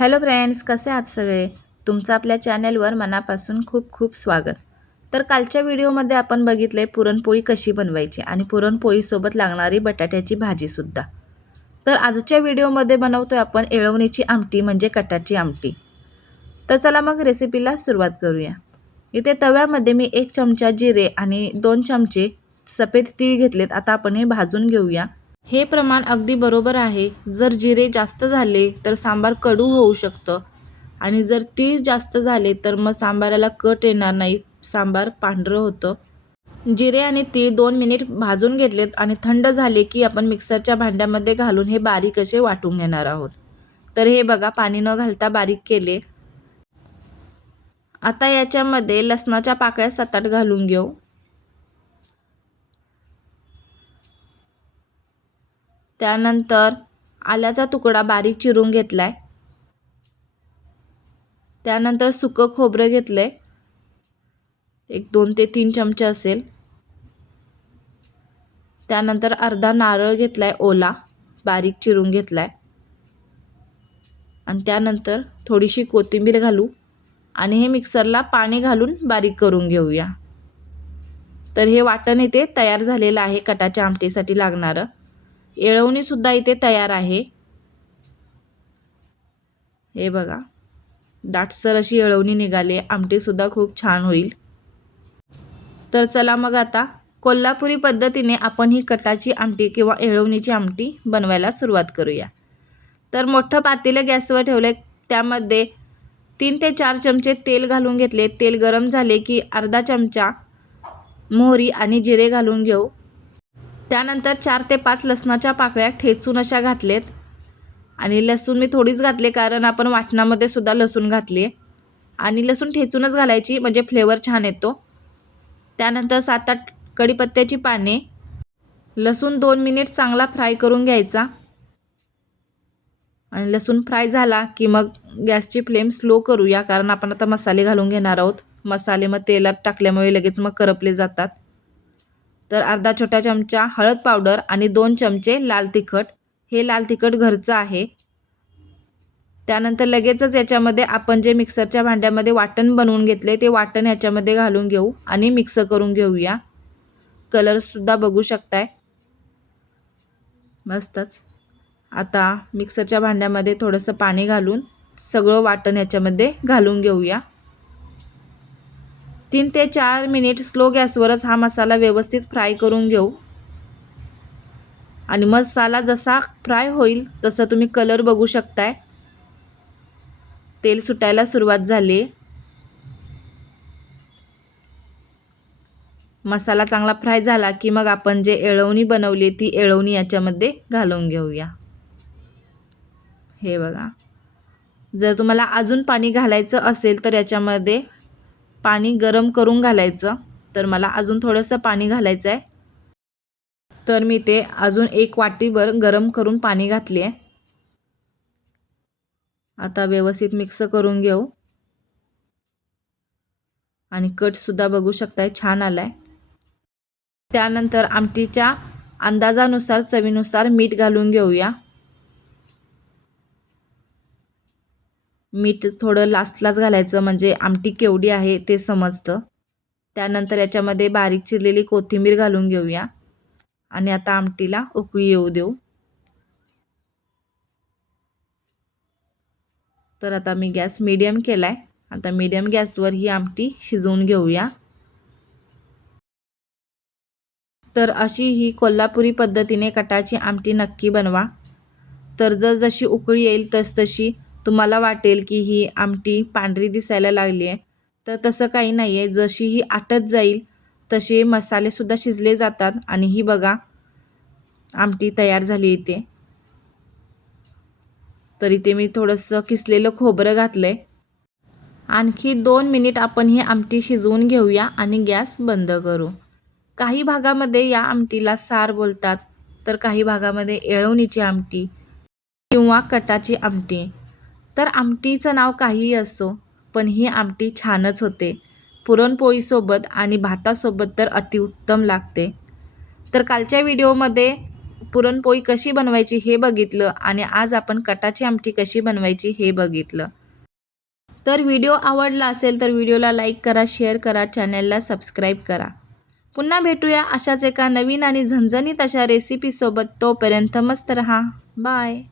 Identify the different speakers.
Speaker 1: Hello friends कसे आहात सगळे? तुमचं आपल्या चॅनेलवर मनापासून खूप खूप स्वागत. तर कालच्या व्हिडिओमध्ये आपण बघितले पुरणपोळी कशी बनवायची आणि पुरणपोळीसोबत लागणारी बटाट्याची भाजीसुद्धा. तर आजच्या व्हिडिओमध्ये बनवतोय आपण एळवणीची आमटी म्हणजे कटाची आमटी. तर चला मग रेसिपीला सुरुवात करूया. इथे तव्यामध्ये मी एक चमचा जिरे आणि दोन चमचे सफेद तीळ घेतलेत. आता आपण हे भाजून घेऊया. हे प्रमाण अगदी बरोबर आहे. जर जिरे जास्त झाले तर सांबार कडू होऊ शकतं. आणि जर तीळ जास्त झाले तर मग सांबाराला कट येणार नाही. सांबार पांढरं होतं. जिरे आणि तीळ दोन मिनिट भाजून घेतलेत आणि थंड झाले की आपण मिक्सरच्या भांड्यामध्ये घालून हे बारीक असे वाटून घेणार आहोत. तर हे बघा पाणी न घालता बारीक केले. आता याच्यामध्ये लसणाच्या पाकळ्या सात आठ घालून घेऊ. त्यानंतर आल्याचा तुकडा बारीक चिरून घेतला आहे त्यानंतर सुकं खोबरं घेतलं आहे एक दोन ते तीन चमचे असेल. त्यानंतर अर्धा नारळ घेतला आहे ओला बारीक चिरून घेतला आहे आणि त्यानंतर थोडीशी कोथिंबीर घालू आणि हे मिक्सरला पाणी घालून बारीक करून घेऊया. तर हे वाटण इथे तयार झालेलं आहे कटाच्या आमटीसाठी लागणारं. येळवणीसुद्धा इथे तयार आहे. हे बघा. दाटसर अशी येळवणी निघाली. आमटीसुद्धा खूप छान होईल. तर चला मग आता कोल्हापुरी पद्धतीने आपण ही कटाची आमटी किंवा येळवणीची आमटी बनवायला सुरुवात करूया. तर मोठं पातेलं गॅसवर ठेवलं त्यामध्ये तीन ते चार चमचे तेल घालून घेतले. तेल गरम झाले की अर्धा चमचा मोहरी आणि जिरे घालून घेऊ. त्यानंतर चार ते पाच लसणाच्या पाकळ्या ठेचून अशा घातलेत. आणि लसूण मी थोडीच घातले कारण आपण वाटणामध्ये सुद्धा लसूण घातली आहे. आणि लसूण ठेचूनच घालायची म्हणजे फ्लेवर छान येतो. त्यानंतर सात आठ कढीपत्त्याची पाने. लसूण दोन मिनिट चांगला फ्राय करून घ्यायचा. आणि लसूण फ्राय झाला की मग गॅसची फ्लेम स्लो करूया कारण आपण आता मसाले घालून घेणार आहोत. मसाले मग तेलात टाकल्यामुळे लगेच मग करपले जातात. तर अर्धा छोटा चमचा हळद पावडर आणि दोन चमचे लाल तिखट. हे लाल तिखट घरचं आहे. त्यानंतर लगेचच याच्यामध्ये आपण जे मिक्सरच्या भांड्यामध्ये वाटण बनवून घेतले ते वाटण याच्यामध्ये घालून घेऊ आणि मिक्स करून घेऊया. कलरसुद्धा बघू शकताय. मस्तच. आता मिक्सरच्या भांड्यामध्ये थोडंसं पाणी घालून सगळं वाटण याच्यामध्ये घालून घेऊया. तीन ते चार मिनिट स्लो गॅसवरच हा मसाला व्यवस्थित फ्राय करून घेऊ. आणि मसाला जसा फ्राय होईल तसं तुम्ही कलर बघू शकताय. तेल सुटायला सुरुवात झाली. मसाला चांगला फ्राय झाला की मग आपण जे एळवणी बनवली ती एळवणी याच्यामध्ये घालून घेऊया. हे बघा. जर तुम्हाला अजून पाणी घालायचं असेल तर याच्यामध्ये पाणी गरम करून घालायचं. तर मला अजून थोडंसं पाणी घालायचं आहे. तर मी ते अजून एक वाटीभर गरम करून पाणी घातले आहे. आता व्यवस्थित मिक्स करून घेऊ. आणि कटसुद्धा बघू शकताय छान आलाय. त्यानंतर आमटीच्या अंदाजानुसार चवीनुसार मीठ घालून घेऊया. मीठ थोडं लास्टलाच घालायचं म्हणजे आमटी केवढी आहे ते समजतं. त्यानंतर याच्यामध्ये बारीक चिरलेली कोथिंबीर घालून घेऊया. आणि आता आमटीला उकळी येऊ देऊ. तर आता मी गॅस मीडियम केला आहे आता मीडियम गॅसवर ही आमटी शिजवून घेऊया. तर अशी ही कोल्हापुरी पद्धतीने कटाची आमटी नक्की बनवा. तर जसजशी उकळी येईल तसतशी तुम्हाला वाटेल की ही आमटी पांढरी दिसायला लागली आहे. तर तसं काही नाही आहे जशी ही आटत जाईल तसे मसालेसुद्धा शिजले जातात आणि ही बघा आमटी तयार झाली इथे. तर इथे मी थोडंसं किसलेलं खोबरं घातलं आहे आणखी दोन मिनिट आपण ही आमटी शिजवून घेऊया आणि गॅस बंद करू. काही भागामध्ये या आमटीला सार बोलतात तर काही भागामध्ये येळवणीची आमटी किंवा कटाची आमटी. तर आमटीचं नाव काहीही असो पण ही आमटी छानच होते. पुरणपोळीसोबत आणि भातासोबत तर अतिउत्तम लागते. तर कालच्या व्हिडिओमध्ये पुरणपोळी कशी बनवायची हे बघितलं आणि आज आपण कटाची आमटी कशी बनवायची हे बघितलं. तर व्हिडिओ आवडला असेल तर व्हिडिओला लाईक करा शेअर करा चॅनलला सबस्क्राईब करा. पुन्हा भेटूया अशाच एका नवीन आणि झणझणीत अशा रेसिपीसोबत. तोपर्यंत मस्त रहा. बाय.